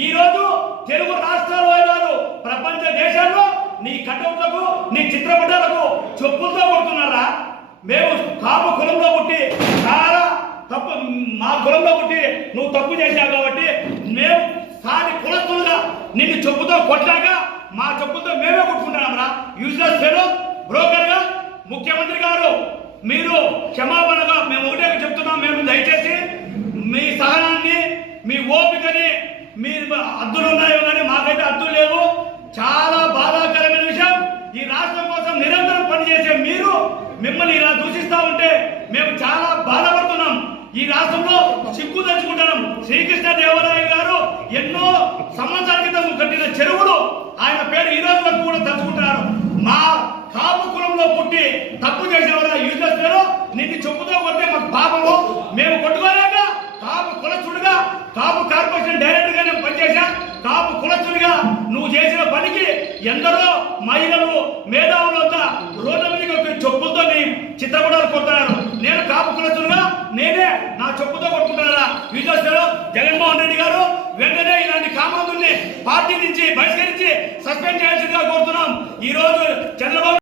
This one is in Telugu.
ఈ రోజు తెలుగు రాష్ట్రాల్లో కాదు ప్రపంచ దేశాల్లో నీ కటౌట్లకు నీ చిత్రపటాలకు చెప్పులతో కొడుతున్నారా? మేము కాపు కులంలో పుట్టి చాలా తప్పు, మా కులంలో పుట్టి నువ్వు తప్పు చేశావు కాబట్టి మేము సాటి కులస్తులుగా నిన్ను చెప్పుతో కొట్టాక మా చెప్పులతో మేమే కొట్టుకుంటున్నాంరా. యూజ్లెస్ ఫెలో బ్రోకర్ గా ముఖ్యమంత్రి గారు మీరు క్షమాపణగా మేము ఒకటే చెప్తున్నాం. మేము దయచేసి మీ సహనాన్ని మీ ఓపికని మీరు అద్దులు ఉన్నాయో కానీ మాకైతే అద్దులు లేవు. చాలా బాధాకరమైన విషయం. ఈ రాష్ట్రం కోసం నిరంతరం పనిచేసే మీరు మిమ్మల్ని ఇలా దూషిస్తా ఉంటే మేము చాలా బాధపడుతున్నాం. ఈ రాష్ట్రంలో సిగ్గు తెచ్చుకుంటున్నాం. శ్రీకృష్ణ దేవరాయ గారు ఎన్నో సంవత్సరాల క్రితం కట్టిన చెరువులు ఆయన పేరు ఈ రోజు వరకు కూడా తలుచుకుంటున్నారు. మా కాపు కులంలో పుట్టి తప్పు చేసేవారు యూజ్లెస్ పేరు నిన్ను చెప్పుతో కొట్టే మాకు పాపము. మేము కొట్టుకోలేక కాపు కులస్తుడిగా కాపు కార్పొరేషన్ డైరెక్టర్ గా నేను పనిచేశా. కాపు కులస్తుడిగా నువ్వు చేసిన పనికి ఎందరో మహిళలు మేధావులంతా రోడ్ల మీదకి చెప్పులతో నీ చిత్రపటాలు కొడుతున్నారు. నేను కాపు కులస్తుడిగా నేనే నా చెప్పుతో కొట్టుకుంటున్నారా? యూజ్లెస్ జగన్మోహన్ రెడ్డి గారు వెంటనే ఇలాంటి కామాంధుల్ని పార్టీ నుంచి బహిష్కరించి సస్పెండ్ చేయాల్సిందిగా కోరుతున్నాం. ఈ రోజు చంద్రబాబు